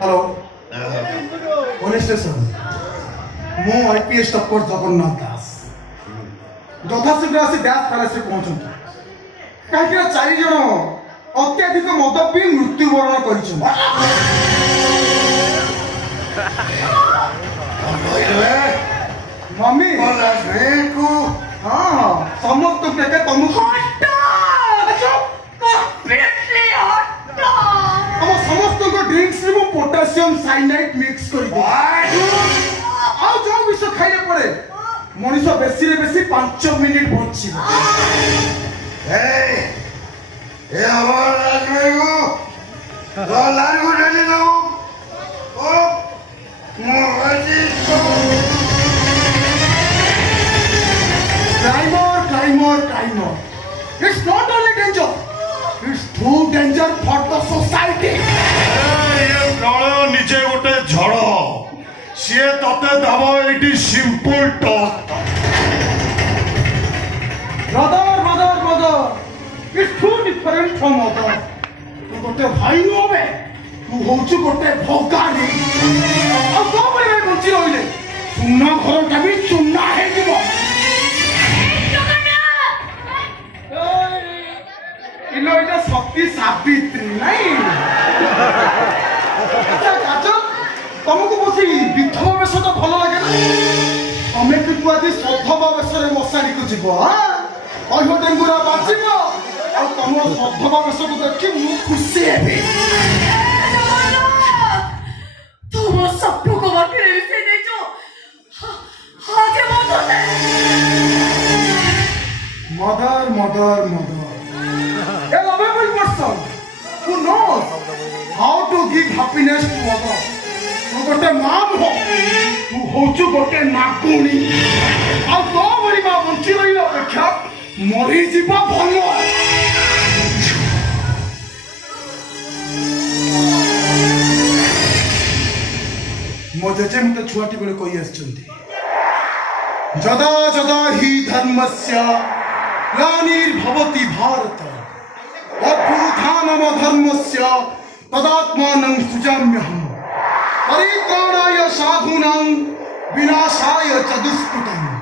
Hello police station मो IPS टप्पर Jagannath दास यथाशीघ्र आसी डैश पैलेस पहुंचते कहीं 4 जन अत्याधिक मद पी मृत्युवरण कर मम्मी हाँ समस्त तुमको समस्त ड्रिंक्स रे पोटासियम साइनाइड मिक्स कर जो विष खाइले पड़े मनीष बेसी रे बेसी 5 मिनिट बची Climber. It's not only danger, it's too danger for the society. ये नळ निजे गोटे झड़ सी तते दब ये simple talk brother, it's too different from other. तू गोटे भाई नुबे तू होचु गोटे भोगारी अब तो बड़े बंची रहिले सुना घर का भी चुना है जीवो शक्ति सावित्री नहीं तुमको बस विधवा वेश तो भल लगे ना तमें कि आज सधवा वेश मशाणी को जीव हाँ डेंगुरा बाँचब और तुम सधवा वेश को देखी मु खुशी हेबी तुम सब को बाकी से देखो आगे mother a lovable person who knows how to give happiness to others. तू गोटे माँ हो तू होचु गोटे नाकुणी आ तो बड़ी माँ बंची रही अपेक्षा मरी जीवा भल मो जेजे मते छुआटी बेले कहि आछंती जदा जदा हि धर्मस्य ग्लानिर्भवति भारत अभ्युत्थानमधर्मस्य तदात्मानं सृजाम्यहम् परित्राणाय साधूनां विनाशाय च दुष्कृतम्।